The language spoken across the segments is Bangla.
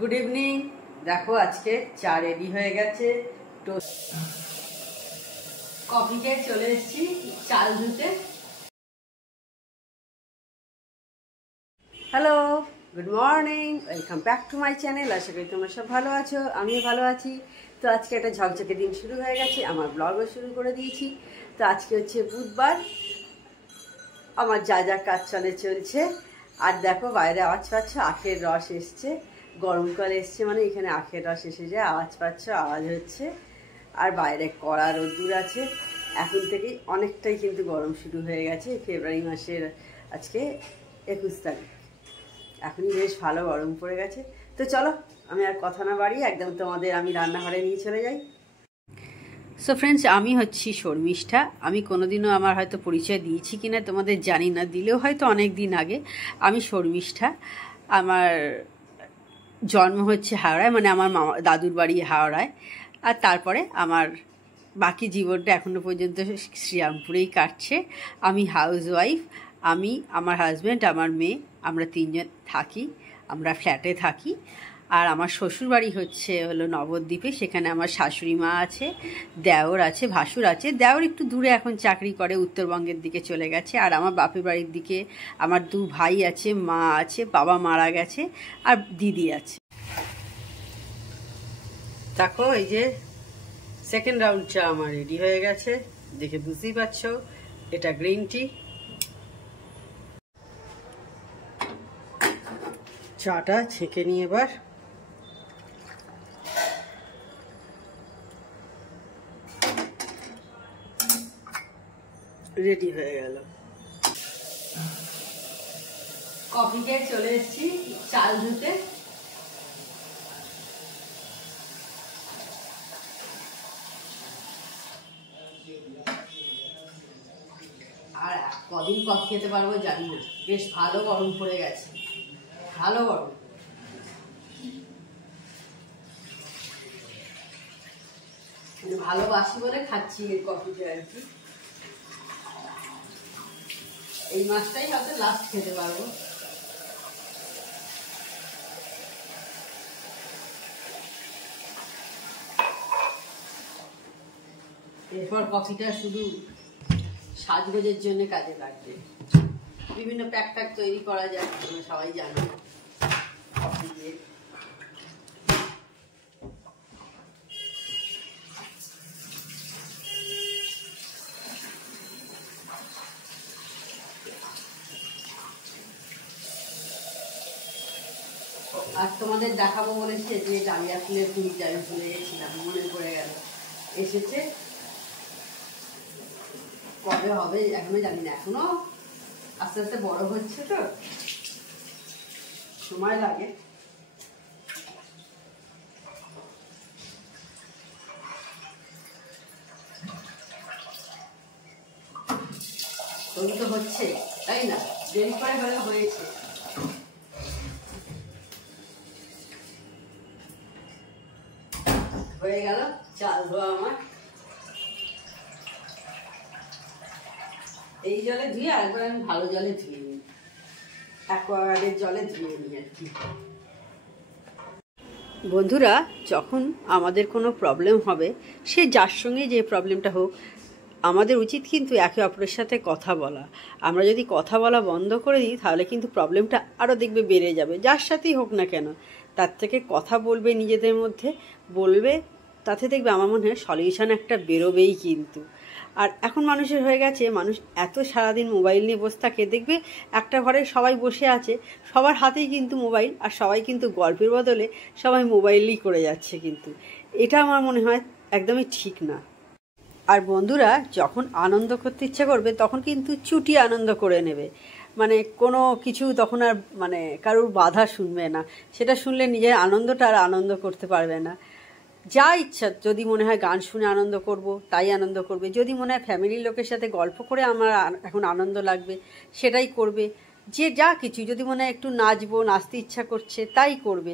Good evening. দেখো আজকে চা রেডি হয়ে গেছে, কফি খেয়ে চলে এসেছি চাল ধুতে। Hello, good morning, welcome back to my channel. আশা করি তোমরা সব ভালো আছো, আমিও ভালো আছি। তো আজকে একটা ঝকঝকে দিন শুরু হয়ে গেছে, আমার ব্লগও শুরু করে দিয়েছি। তো আজকে হচ্ছে বুধবার, আমার যা যা কাজ চলছে। আর দেখো বাইরে আওয়াজ পাচ্ছ, আখের রস এসছে, গরমকাল এসছে মানে এখানে আখের রস এসে যায়, আওয়াজ পাচ্ছ, আওয়াজ হচ্ছে। আর বাইরে কড়া রোদ্দুর আছে, এখন থেকেই অনেকটাই কিন্তু গরম শুরু হয়ে গেছে। ফেব্রুয়ারি মাসের আজকে 21 তারিখ, এখনই বেশ ভালো গরম পড়ে গেছে। তো চলো আমি আর কথা না বাড়িয়ে একদম তোমাদের আমি রান্নাঘরে নিয়ে চলে যাই। সো ফ্রেন্ডস, আমি হচ্ছি শর্মিষ্ঠা। আমি কোনোদিনও আমার হয়তো পরিচয় দিয়েছি কিনা তোমাদের জানি না, দিলেও হয়তো অনেক দিন আগে। আমি শর্মিষ্ঠা, আমার জন্ম হচ্ছে হাওড়ায়, মানে আমার মামা দাদুর বাড়ি হাওড়ায়। আর তারপরে আমার বাকি জীবনটা এখনো পর্যন্ত শ্রীরামপুরেই কাটছে। আমি হাউস ওয়াইফ, আমি, আমার হাজব্যান্ড, আমার মেয়ে, আমরা তিনজন থাকি, আমরা ফ্ল্যাটে থাকি। আর আমার শ্বশুরবাড়ি হলো নবদ্বীপে, সেখানে আমার শাশুড়ি মা আছে, দেওর আছে, ভাসুর আছে। দেওর একটু দূরে এখন চাকরি করে, উত্তরবঙ্গের দিকে চলে গেছে। আর আমার বাপের বাড়ির দিকে আমার 2 ভাই আছে, মা আছে, বাবা মারা গেছে, আর দিদি আছে। দেখো এই যে সেকেন্ড রাউন্ড চা আমার রেডি হয়ে গেছে, দেখে বুঝতেই পারছো এটা গ্রিন টি। চাটা ছেঁকে নিয়ে এবার রেডি হয়ে গেল। কফি খেয়ে চলে এসেছি চাল ধুতে। আর কদিন কফি খেতে পারবো জানি না, বেশ ভালো গরম পড়ে গেছে, ভালো গরম। ভালোবাসি বলে খাচ্ছি এই কফিটা আর কি। এই মাসটাই হয়তো লাস্ট খেতে পারবো। এরপর কফিটা শুধু সাজগোজের জন্য কাজে লাগবে। বিভিন্ন প্যাক ট্যাক তৈরি করা যায়, তোমরা সবাই জানো কফি দিয়ে। আর তোমাদের দেখাবো বলেছে যে ডালিয়া ফুলের কুড়িটা আমি ভুলে গেছিলাম, মনে পড়ে গেল, এসেছে। কবে হবে এখনো জানি না, এখনো আস্তে আস্তে বড় হচ্ছে তো সময় লাগে। তবু তো হচ্ছে, তাই না? দেরি করে হলে হয়েছে। হয়ে গেল চাল ধোয়া আমার। এই জলে ধুয়ে আরেকবার আমি ভালো জলে ধুয়ে নিই, অ্যাকোয়াগার্ডের জলে ধুয়ে নিই আর কি। বন্ধুরা, যখন আমাদের কোনো প্রবলেম হবে, সে যার সঙ্গে যে প্রবলেমটা হোক, আমাদের উচিত কিন্তু একে অপরের সাথে কথা বলা। আমরা যদি কথা বলা বন্ধ করে দিই তাহলে কিন্তু প্রবলেমটা আরও দেখবে বেড়ে যাবে, যার সাথেই হোক না কেন। তার থেকে কথা বলবে, নিজেদের মধ্যে বলবে, তাতে দেখবে আমার মনে হয় সলিউশন একটা বেরোবেই কিন্তু। আর এখন মানুষের হয়ে গেছে, মানুষ এত সারাদিন মোবাইল নিয়ে বসে থাকে, দেখবে একটা ঘরে সবাই বসে আছে, সবার হাতেই কিন্তু মোবাইল, আর সবাই কিন্তু গল্পের বদলে সবাই মোবাইলই করে যাচ্ছে। কিন্তু এটা আমার মনে হয় একদমই ঠিক না। আর বন্ধুরা, যখন আনন্দ করতে ইচ্ছা করবে তখন কিন্তু চুটি আনন্দ করে নেবে, মানে কোনো কিছু তখন আর মানে কারোর বাধা শুনবে না। সেটা শুনলে নিজের আনন্দটা আর আনন্দ করতে পারবে না। যা ইচ্ছা, যদি মনে হয় গান শুনে আনন্দ করব তাই আনন্দ করবে, যদি মনে হয় ফ্যামিলির লোকের সাথে গল্প করে আমার এখন আনন্দ লাগবে সেটাই করবে। যে যা কিছু যদি মনে হয় একটু নাচবো, নাচতে ইচ্ছা করছে তাই করবে।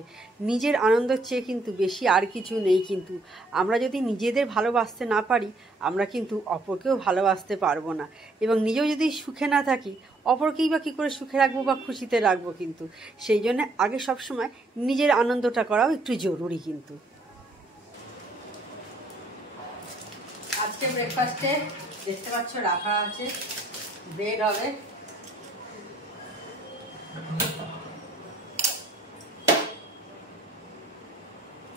নিজের আনন্দের চেয়ে কিন্তু বেশি আর কিছু নেই। কিন্তু আমরা যদি নিজেদের ভালোবাসতে না পারি, আমরা কিন্তু অপরকেও ভালোবাসতে পারবো না। এবং নিজেও যদি সুখে না থাকি, অপরকেই বা কী করে সুখে রাখবো বা খুশিতে রাখবো। কিন্তু সেই জন্য আগে সবসময় নিজের আনন্দটা করাও একটু জরুরি। কিন্তু আজকে ব্রেকফাস্টে দেখতে পাচ্ছ রাখা আছে, ব্রেড হবে।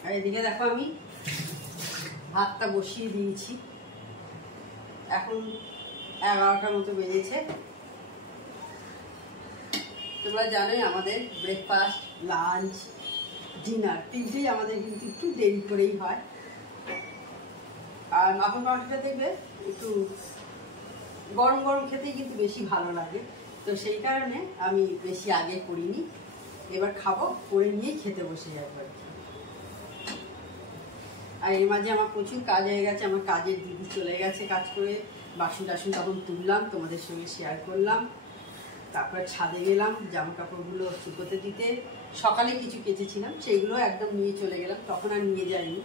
আর এদিকে দেখো আমি ভাতটা বসিয়ে দিয়েছি। এখন 11টার মতো বেজেছে। তোমরা জানোই আমাদের ব্রেকফাস্ট, লাঞ্চ, ডিনার তিনটেই আমাদের কিন্তু একটু দেরি করেই হয়। আর মাখন পাউরুটিটা দেখবে একটু গরম গরম খেতেই কিন্তু বেশি ভালো লাগে। তো সেই কারণে আমি বেশি আগে করিনি, এবার খাবো, করে নিয়েই খেতে বসে যাবো আর কি। আর এর মাঝে আমার প্রচুর কাজ হয়ে গেছে। আমার কাজের দিদি চলে গেছে কাজ করে, বাসন টাসন তখন তুললাম, তোমাদের সঙ্গে শেয়ার করলাম। তারপরে ছাদে গেলাম জামা কাপড়গুলো শুকোতে দিতে। সকালে কিছু কেচেছিলাম, সেইগুলো একদম নিয়ে চলে গেলাম, তখন আর নিয়ে যাইনি।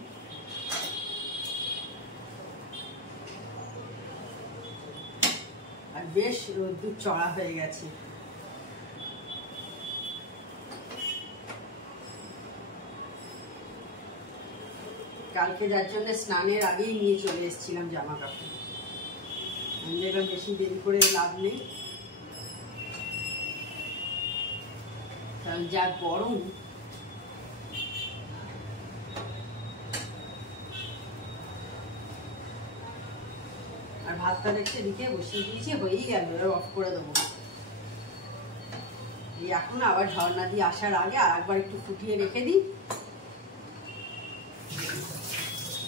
আর বেশ রোদ্দুর চড়া হয়ে গেছে। কালকে যার জন্য স্নানের আগেই নিয়ে চলে এসেছিলাম জামা কাপড়। আমি দেখলাম বেশি দেরি করে লাভ নেই, কারণ যা গরম। আর ভাতটা দেখতে দিকে বসিয়ে দিয়েছি, হয়েই গেল, এবার অফ করে দেবো। এখন আবার ঝর্ণা দিয়ে আসার আগে আর একবার একটু ফুটিয়ে রেখে দিই।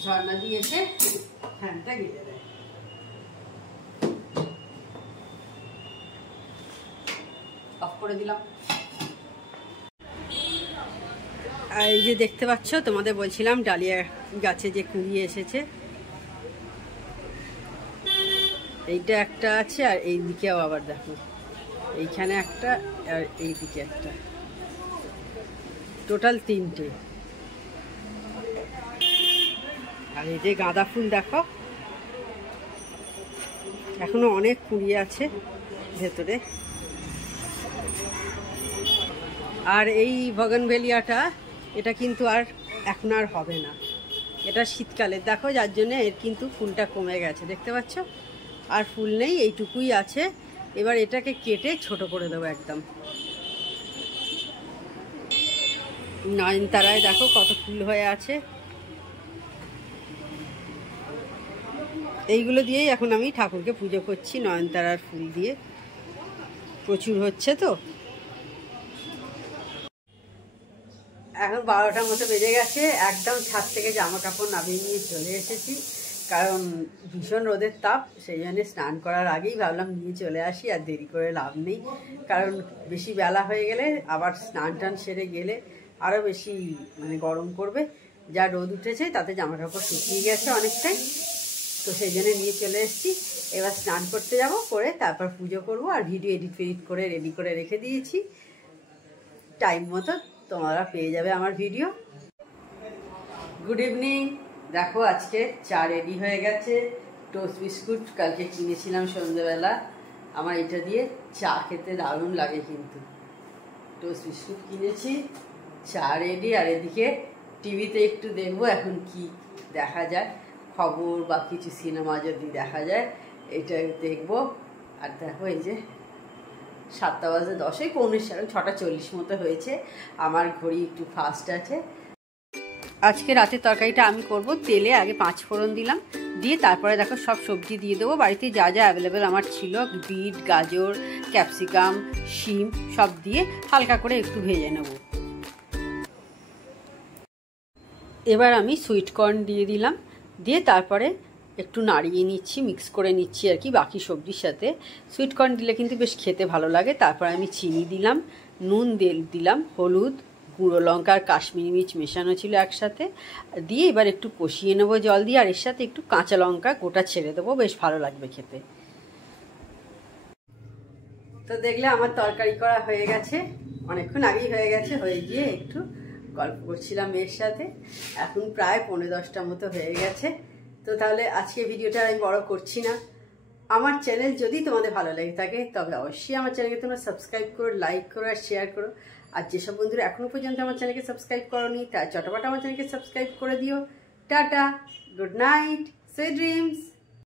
ঝর্ণা দিয়ে এসে ফ্যানটা গেলে দেয়। অফ করে দিলাম। আর এই যে দেখতে পাচ্ছ, তোমাদের বলছিলাম ডালিয়া গাছে যে কুড়িয়ে এসেছে, এইটা একটা আছে, আর এই দিকেও আবার দেখো এইখানে একটা, আর এই দিকে একটা, টোটাল 3টে। আর এই যে গাঁদা ফুল দেখো, এখনো অনেক কুড়ি আছে ভেতরে। আর এই বগনভেলিয়াটা, এটা কিন্তু আর এখন আর হবে না, এটা শীতকালে দেখো, যার জন্য এর কিন্তু ফুলটা কমে গেছে, দেখতে পাচ্ছ। আর ফুল নেই, এইটুকুই আছে। এবার এটাকে কেটে ছোট করে দেবো একদম। নয়নতারায় দেখো কত ফুল হয়ে আছে। এইগুলো দিয়েই এখন আমি ঠাকুরকে পুজো করছি, নয়নতারার ফুল দিয়ে। প্রচুর হচ্ছে তো। এখন 12টার মতো বেজে গেছে। একদম ছাদ থেকে জামা কাপড় নামিয়ে নিয়ে চলে এসেছি, কারণ ভীষণ রোদের তাপ। সেই জন্য স্নান করার আগেই ভাবলাম নিয়ে চলে আসি, আর দেরি করে লাভ নেই। কারণ বেশি বেলা হয়ে গেলে আবার স্নান টান সেরে গেলে আরও বেশি গরম করবে। যা রোদ উঠেছে তাতে জামা কাপড় শুকিয়ে গেছে অনেকটাই, তো সেই জন্য নিয়ে চলে এসেছি। এবার স্নান করতে যাব, করে তারপর পুজো করব। আর ভিডিও এডিট করে রেডি করে রেখে দিয়েছি, টাইম মতো তোমরা পেয়ে যাবে আমার ভিডিও। Good evening. দেখো আজকে চা রেডি হয়ে গেছে। টোস্ট বিস্কুট কালকে কিনেছিলাম সন্ধ্যেবেলা, আমার এটা দিয়ে চা খেতে দারুণ লাগে। কিন্তু টোস্ট বিস্কুট কিনেছি, চা রেডি। আর এদিকে টিভিতে একটু দেখবো এখন কি দেখা যায়, খবর বা কিছু সিনেমা যদি দেখা যায় এটা দেখবো। আর দেখো এই যে 7:10, 6:40 মতো হয়েছে। আমার ঘড়ি একটু ফাস্ট আছে। আজকে রাতের তরকারিটা আমি করব। তেলে আগে 5 ফোড়ন দিলাম, দিয়ে তারপরে দেখো সব সবজি দিয়ে দেবো। বাড়িতে যা যা অ্যাভেলেবেল আমার ছিল, বিট, গাজর, ক্যাপসিকাম, শিম সব দিয়ে হালকা করে একটু ভেজে নেব। এবার আমি সুইট কর্ন দিয়ে দিলাম, দিয়ে তারপরে একটু নাড়িয়ে নিচ্ছি, মিক্স করে নিচ্ছি আর কি বাকি সবজির সাথে। সুইট কর্ন দিলে কিন্তু বেশ খেতে ভালো লাগে। তারপর আমি চিনি দিলাম, নুন দিলাম, হলুদ, গুঁড়ো লঙ্কা আর কাশ্মীরি মির্চ মেশানো ছিল একসাথে দিয়ে। এবার একটু কষিয়ে নেবো জল দিয়ে, আর এর সাথে একটু কাঁচা লঙ্কা গোটা ছেড়ে দেবো, বেশ ভালো লাগবে খেতে। তো দেখলে আমার তরকারি করা হয়ে গেছে, অনেকক্ষণ আগেই হয়ে গেছে। হয়ে গিয়ে একটু গল্প করছিলাম মেয়ের সাথে। এখন প্রায় 9:30 মতো হয়ে গেছে। তো তাহলে আজকে ভিডিওটা আমি বড় করছি না। আমার চ্যানেল যদি তোমাদের ভালো লেগে থাকে তবে অবশ্যই আমার চ্যানেলকে তোমরা সাবস্ক্রাইব করো, লাইক করো আর শেয়ার করো। আর যেসব বন্ধুরা এখনও পর্যন্ত আমার চ্যানেলকে সাবস্ক্রাইব করোনি তারা চটপট আমার চ্যানেলকে সাবস্ক্রাইব করে দিও। Tata, good night, sweet dreams.